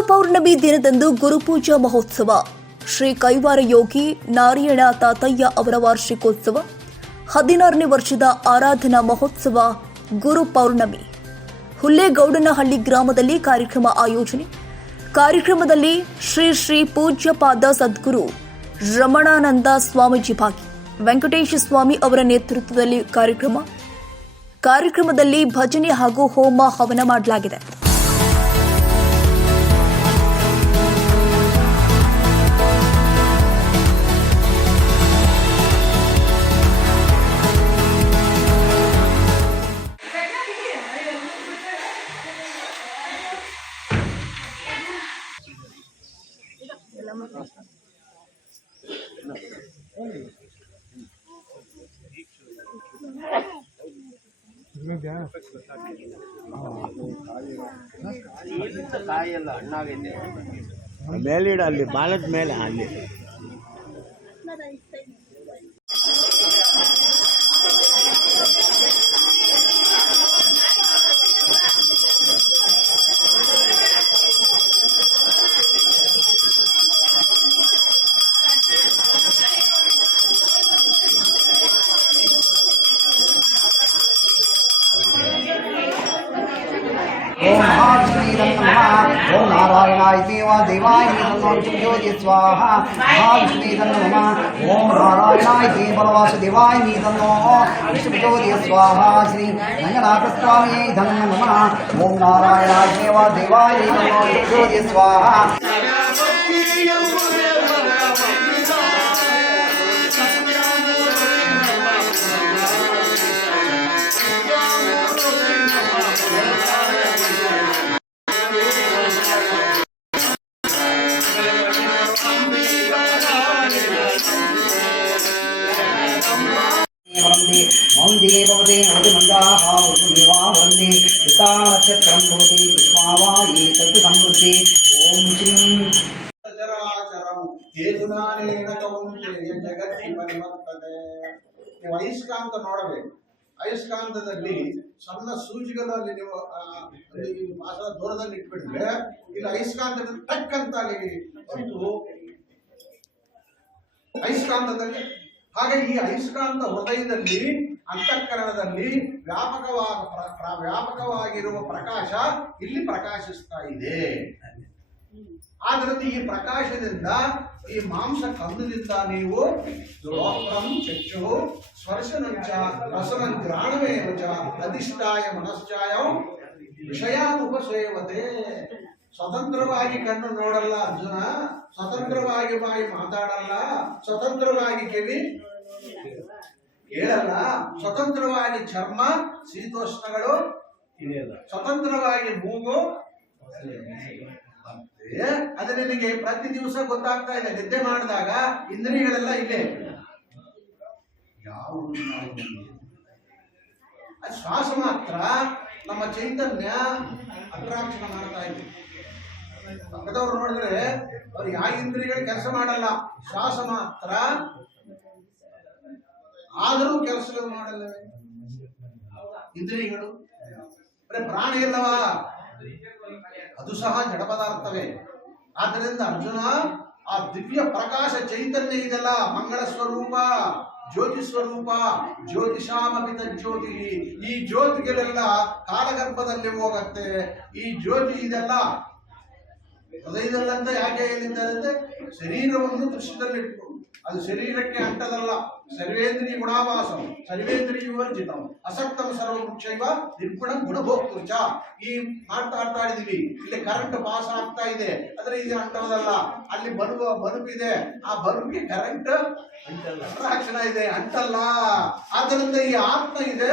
ಗುರು ಪೌರ್ಣಮಿ ದಿನದಂದು ಗುರುಪೂಜಾ ಮಹೋತ್ಸವ. ಶ್ರೀ ಕೈವಾರ ಯೋಗಿ ನಾರಾಯಣ ತಾತಯ್ಯ ಅವರ ವಾರ್ಷಿಕೋತ್ಸವ, ಹದಿನಾರನೇ ವರ್ಷದ ಆರಾಧನಾ ಮಹೋತ್ಸವ, ಗುರು ಪೌರ್ಣಮಿ. ಹುಲ್ಲೇಗೌಡನಹಳ್ಳಿ ಗ್ರಾಮದಲ್ಲಿ ಕಾರ್ಯಕ್ರಮ ಆಯೋಜನೆ. ಕಾರ್ಯಕ್ರಮದಲ್ಲಿ ಶ್ರೀ ಶ್ರೀ ಪೂಜ್ಯಪಾದ ಸದ್ಗುರು ರಮಣಾನಂದ ಸ್ವಾಮೀಜಿ ಭಾಗಿ, ವೆಂಕಟೇಶ ಸ್ವಾಮಿ ಅವರ ನೇತೃತ್ವದಲ್ಲಿ ಕಾರ್ಯಕ್ರಮ. ಕಾರ್ಯಕ್ರಮದಲ್ಲಿ ಭಜನೆ ಹಾಗೂ ಹೋಮ ಹವನ ಮಾಡಲಾಗಿದೆ. ಕಾಯೆಲ್ಲ ಹಣ್ಣಾಗೈತೆ. ಮೇಲಿಡ ಅಲ್ಲಿ ಬಾಲದ ಮೇಲೆ ಅಲ್ಲಿ. శ్రీమన్మహాదేవం నమ ఓం నారాయణాయ దేవాయ జ్యోతి స్వాహ. మహావిష్ణీతం నమ ఓం నారాయణాయ దే బలవాసుదేవాయ నీతం నమో విష్ణుజ్యోతి స్వాహ. శ్రీ రంగనాథస్వామి ధనం నమ ఓం నారాయణాయ దేవాయ నీతం నమో విష్ణుజ్యోతి స్వాహ. वन्दे भवते मधुमन्दाः वसुदेवा वन्दे पितानक्षत्रं भवति पुष्पावा एतत् समृद्धि ॐ श्रीं ಚರಾಚರಂ ಹೇತುನಾನೇನ ಕೌಂತೆಯ ಜಗತ್ತಿ ಪರಿವರ್ತನೆ ನೀವು ಅಯಸ್ಕಾಂತ ನೋಡಬೇಕು ಅಯಸ್ಕಾಂತದಲ್ಲಿ ಸಣ್ಣ ಸೂಜಿಗಳಲ್ಲಿ ನೀವು ಆ, ಅಲ್ಲಿ ನೀವು ಬಹಳ ದೂರದಲ್ಲಿ ಇಟ್ಬಿಟ್ರೆ ಇಲ್ಲಿ ಅಯಸ್ಕಾಂತ ಟಕ್ ಅಂತ ಅಲ್ಲಿ ಬಂದು ಅಯಸ್ಕಾಂತದಲ್ಲಿ ಹಾಗೆ ಈ ಅಯಸ್ಕಾಂತ ಹೃದಯದಲ್ಲಿ ಅಂತಃಕರಣದಲ್ಲಿ ವ್ಯಾಪಕವಾದ ವ್ಯಾಪಕವಾಗಿರುವ ಪ್ರಕಾಶ ಇಲ್ಲಿ ಪ್ರಕಾಶಿಸ್ತಾ ಇದೆ. ಆದ್ರಿಂದ ಈ ಪ್ರಕಾಶದಿಂದ ಈ ಮಾಂಸ ಕಂದದಿಂದ ನೀವು ಚಚ್ಚು ಸ್ಪರ್ಶನಂಚ ರಸನಂ ಗ್ರಾಣವೇ ಚ ಅಧಿಷ್ಠಾಯ ಮನಶ್ಚಾಯ ವಿಷಯಾನುಪಸೇವತೆ. ಸ್ವತಂತ್ರವಾಗಿ ಕಣ್ಣು ನೋಡಲ್ಲ ಅರ್ಜುನ, ಸ್ವತಂತ್ರವಾಗಿ ಬಾಯಿ ಮಾತಾಡಲ್ಲ, ಸ್ವತಂತ್ರವಾಗಿ ಕಿವಿ ಕೇಳಲ್ಲ ಸ್ವತಂತ್ರವಾಗಿ ಚರ್ಮ ಶೀತೋಷ್ಣಗಳು ಸ್ವತಂತ್ರವಾಗಿ ಮೂಗು. ಮತ್ತೆ ಅದು ನಿನಗೆ ಪ್ರತಿ ದಿವಸ ಗೊತ್ತಾಗ್ತಾ ಇದೆ. ನಿದ್ದೆ ಮಾಡಿದಾಗ ಇಂದ್ರಿಯಗಳೆಲ್ಲ ಇದೆ ಯಾವ ಶ್ವಾಸ ಮಾತ್ರ ನಮ್ಮ ಚೈತನ್ಯ ಅಟ್ರಾಕ್ಷಣ ಮಾಡ್ತಾ ಇದೆ. ಪಕ್ಕದವ್ರು ನೋಡಿದ್ರೆ ಅವ್ರು ಯಾವ ಇಂದ್ರಿಯಗಳು ಕೆಲಸ ಮಾಡಲ್ಲ. ಶ್ವಾಸ ಮಾತ್ರ ಆದರೂ ಕೆಲಸಗಳು ಮಾಡಲ್ಲ ಇಂದ್ರಿಯಗಳು? ಬರೀ ಪ್ರಾಣ ಇಲ್ಲವಾ ಅದು ಸಹ ಜಡ ಪದಾರ್ಥವೇ. ಆದ್ದರಿಂದ ಅರ್ಜುನ, ಆ ದಿವ್ಯ ಪ್ರಕಾಶ ಚೈತನ್ಯ ಇದೆಲ್ಲ ಮಂಗಳ ಸ್ವರೂಪ, ಜ್ಯೋತಿ ಸ್ವರೂಪ, ಜ್ಯೋತಿಷಾಮಪಿತ ಜ್ಯೋತಿ. ಈ ಜ್ಯೋತಿಗಳೆಲ್ಲ ಕಾಲಗರ್ಭದಲ್ಲಿ ಹೋಗತ್ತೆ. ಈ ಜ್ಯೋತಿ ಇದೆಲ್ಲ ಹೃದಯದಲ್ಲಂತ ಯಾಕೆ ಅಂದ್ರೆ ಶರೀರವನ್ನು ದೃಶ್ಯದಲ್ಲಿಟ್ಟು ಅದು ಶರೀರಕ್ಕೆ ಅಂಟದಲ್ಲ. ಸರ್ವೇಂದ್ರಿಯ ಗುಣಾಭಾಸಂ, ಸರ್ವೇಂದ್ರಿಯ ವಿವರ್ಜಿತಂ. ಅಸಕ್ತಂ ಸರ್ವವೃಕ್ಷೈವ ನಿರ್ಗುಣ ಗುಣಭೋಕ್ತೃಚ. ಈ ಮಾಡ್ತಾ ಆಡ್ತಾ ಇದ್ದೀವಿ. ಇಲ್ಲಿ ಕರೆಂಟ್ ಪಾಸ್ ಆಗ್ತಾ ಇದೆ. ಆದರೆ ಇದು ಅಂಟೋದಲ್ಲ. ಅಲ್ಲಿ ಬಲ್ಬ್ ಬಲ್ಬ್ ಇದೆ. ಆ ಬಲ್ಬ್ಗೆ ಕರೆಂಟ್ ಅಂಟಲ್ಲ ಇದೆ ಅಂಟಲ್ಲ ಆದ್ದರಿಂದ ಈ ಆತ್ಮ ಇದೆ.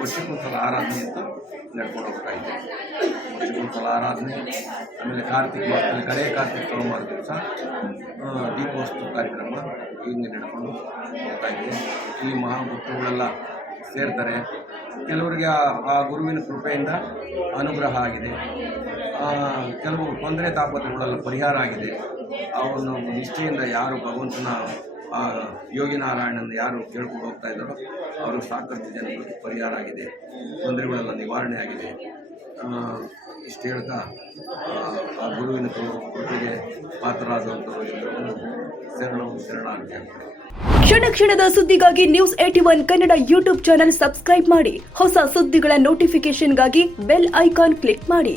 ವರ್ಷಕ್ಕೊಂದ್ಸಲ ಆರಾಧನೆ ಅಂತ ನಡ್ಕೊಂಡು ಹೋಗ್ತಾ ಇದ್ದೆ ವರ್ಷಕ್ಕೊಂದ್ಸಲ ಆರಾಧನೆ. ಆಮೇಲೆ ಕಾರ್ತಿಕ ಮಾಸದಲ್ಲಿ ಕಡೆ ಕಾರ್ತಿಕ ಸೋಮವಾರ ದಿವಸ ದೀಪೋತ್ಸವ ಕಾರ್ಯಕ್ರಮ ಹಿಂಗೆ ನಡ್ಕೊಂಡು ಹೋಗ್ತಾ ಇದ್ದೆ ಇಲ್ಲಿ ಮಹಾಭಕ್ತರುಗಳೆಲ್ಲ ಸೇರ್ತಾರೆ. ಕೆಲವರಿಗೆ ಆ ಗುರುವಿನ ಕೃಪೆಯಿಂದ ಅನುಗ್ರಹ ಆಗಿದೆ. ಕೆಲವು ತೊಂದರೆ ತಾಪತ್ರೆಗಳೆಲ್ಲ ಪರಿಹಾರ ಆಗಿದೆ. ಅವನು ನಿಷ್ಠೆಯಿಂದ ಯಾರು ಭಗವಂತನ ಆ ಯೋಗಿ ನಾರಾಯಣನ ಯಾರು ಕೇಳ್ಕೊಂಡು ಹೋಗ್ತಾ ಇದ್ದಾರೋ ಅವರು ಸಾಕಷ್ಟು ಜನಗಳಿಗೆ ಪರಿಹಾರ ಆಗಿದೆ ತೊಂದರೆಗಳೆಲ್ಲ ನಿವಾರಣೆ ಆಗಿದೆ. ಇಷ್ಟು ಹೇಳ್ತಾ ಆ, ಗುರುವಿನ ಕೃಪೆಗೆ ಪಾತ್ರರಾದಂಥವರು ಶರಣವು ಅಂತ ಹೇಳ್ತಾರೆ ಕ್ಷಣ ಕ್ಷಣದ ಸುದ್ದಿಗಾಗಿ news eighty one Kannada YouTube channel subscribe ಮಾಡಿ. ಹೊಸ ಸುದ್ದಿಗಳ ನೋಟಿಫಿಕೇಶನ್ಗಾಗಿ ಬೆಲ್ ಐಕಾನ್ ಕ್ಲಿಕ್ ಮಾಡಿ.